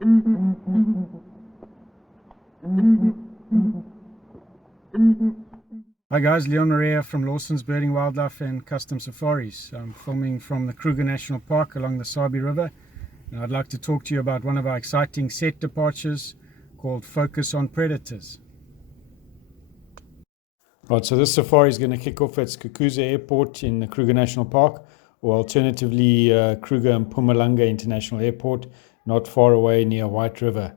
Hi guys, Marais from Lawson's Birding, Wildlife and Custom Safaris. I'm filming from the Kruger National Park along the Sabi River. And I'd like to talk to you about one of our exciting set departures called Focus on Predators. Right, so this safari is going to kick off at Skukuza Airport in the Kruger National Park, or alternatively Kruger and Mpumalanga International Airport, not far away near White River.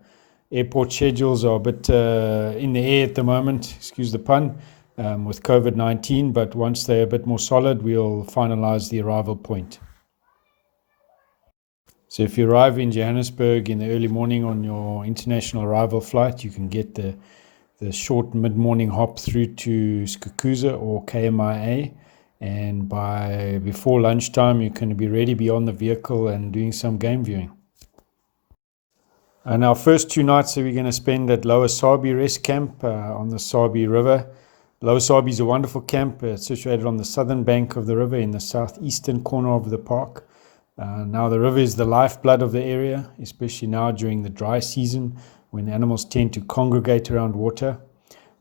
Airport schedules are a bit in the air at the moment, excuse the pun, with COVID-19, but once they're a bit more solid, we'll finalize the arrival point. So if you arrive in Johannesburg in the early morning on your international arrival flight, you can get the short mid-morning hop through to Skukuza or KMIA, and before lunchtime you can be ready beyond the vehicle and doing some game viewing. And our first 2 nights that we're going to spend at Lower Sabi Rest Camp on the Sabi River. Lower Sabi is a wonderful camp. It's situated on the southern bank of the river in the southeastern corner of the park. Now the river is the lifeblood of the area, especially now during the dry season when animals tend to congregate around water.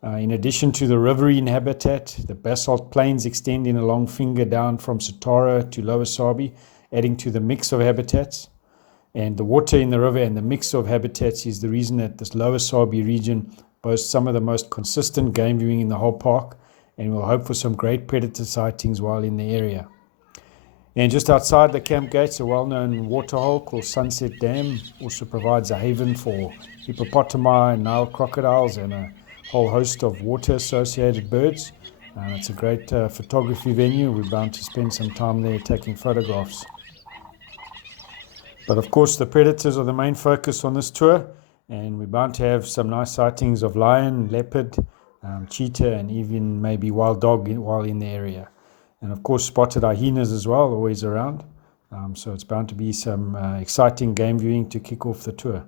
In addition to the riverine habitat, the basalt plains extend in a long finger down from Satara to Lower Sabi, adding to the mix of habitats. And the water in the river and the mix of habitats is the reason that this Lower Sabi region boasts some of the most consistent game viewing in the whole park, and we'll hope for some great predator sightings while in the area. And just outside the camp gates, a well-known waterhole called Sunset Dam also provides a haven for hippopotami, Nile crocodiles, and a whole host of water-associated birds. It's a great photography venue. We're bound to spend some time there taking photographs. But of course, the predators are the main focus on this tour, and we're bound to have some nice sightings of lion, leopard, cheetah, and even maybe wild dog while in the area. And of course, spotted hyenas as well, always around. So it's bound to be some exciting game viewing to kick off the tour.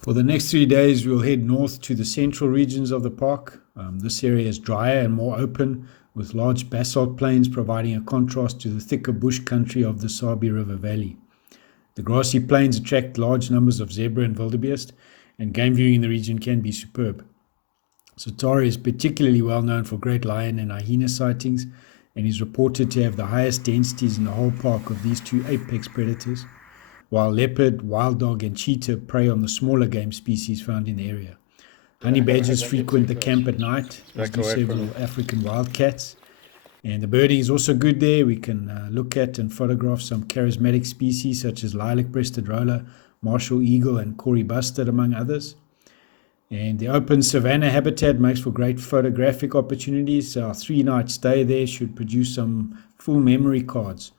For the next 3 days, we'll head north to the central regions of the park. This area is drier and more open, with large basalt plains providing a contrast to the thicker bush country of the Sabi River Valley. The grassy plains attract large numbers of zebra and wildebeest, and game viewing in the region can be superb. Satara is particularly well known for great lion and hyena sightings, and is reported to have the highest densities in the whole park of these 2 apex predators, while leopard, wild dog, and cheetah prey on the smaller game species found in the area. Honey badgers frequent the camp at night, as do several African wildcats. And the birding is also good there. We can look at and photograph some charismatic species such as lilac-breasted roller, martial eagle, and Kori bustard, among others. And the open savanna habitat makes for great photographic opportunities. So our 3-night stay there should produce some full memory cards.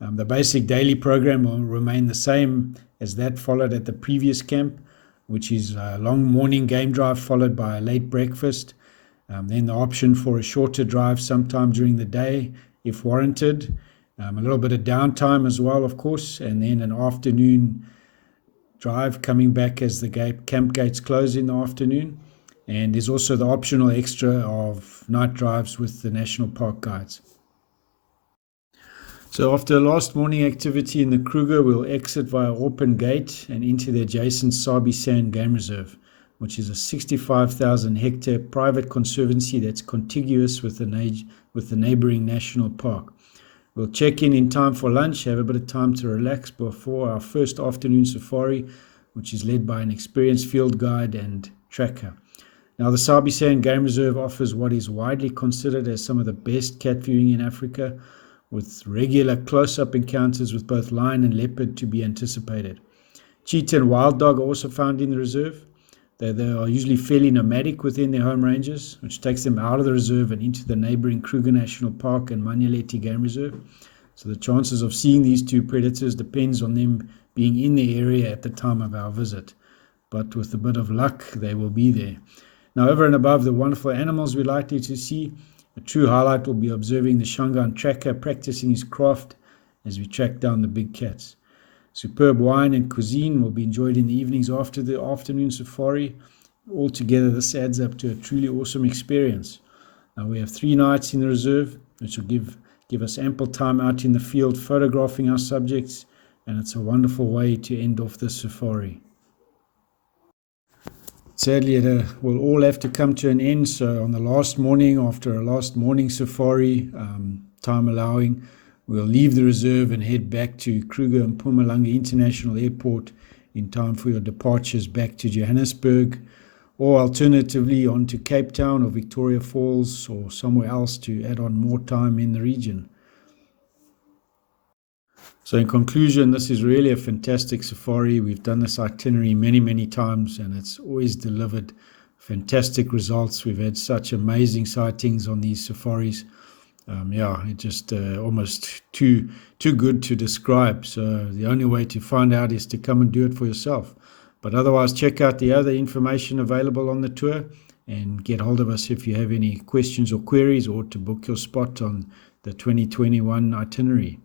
The basic daily program will remain the same as that followed at the previous camp, which is a long morning game drive followed by a late breakfast. Then the option for a shorter drive sometime during the day, if warranted. A little bit of downtime as well, of course, and then an afternoon drive coming back as the camp gates close in the afternoon. And there's also the optional extra of night drives with the National Park guides. So after the last morning activity in the Kruger, we'll exit via Open Gate and into the adjacent Saabi-San Game Reserve, which is a 65,000 hectare private conservancy that's contiguous with the neighboring national park. We'll check in time for lunch, have a bit of time to relax before our first afternoon safari, which is led by an experienced field guide and tracker. Now, the Saabi-San Game Reserve offers what is widely considered as some of the best cat viewing in Africa, with regular close-up encounters with both lion and leopard to be anticipated. Cheetah and wild dog are also found in the reserve. They are usually fairly nomadic within their home ranges, which takes them out of the reserve and into the neighboring Kruger National Park and Manyeleti Game Reserve. So the chances of seeing these 2 predators depends on them being in the area at the time of our visit. But with a bit of luck, they will be there. Now, over and above the wonderful animals we're likely to see, a true highlight will be observing the Shangaan tracker practicing his craft as we track down the big cats. Superb wine and cuisine will be enjoyed in the evenings after the afternoon safari. Altogether, this adds up to a truly awesome experience. Now, we have 3 nights in the reserve, which will give us ample time out in the field photographing our subjects, and it's a wonderful way to end off the safari. Sadly, it will all have to come to an end. So on the last morning, after a last morning safari, time allowing, we'll leave the reserve and head back to Kruger and Mpumalanga International Airport in time for your departures back to Johannesburg, or alternatively on to Cape Town or Victoria Falls or somewhere else to add on more time in the region. So in conclusion, this is really a fantastic safari. We've done this itinerary many times, and it's always delivered fantastic results. We've had such amazing sightings on these safaris. It's just almost too good to describe. So the only way to find out is to come and do it for yourself. But otherwise, check out the other information available on the tour and get hold of us if you have any questions or queries, or to book your spot on the 2021 itinerary.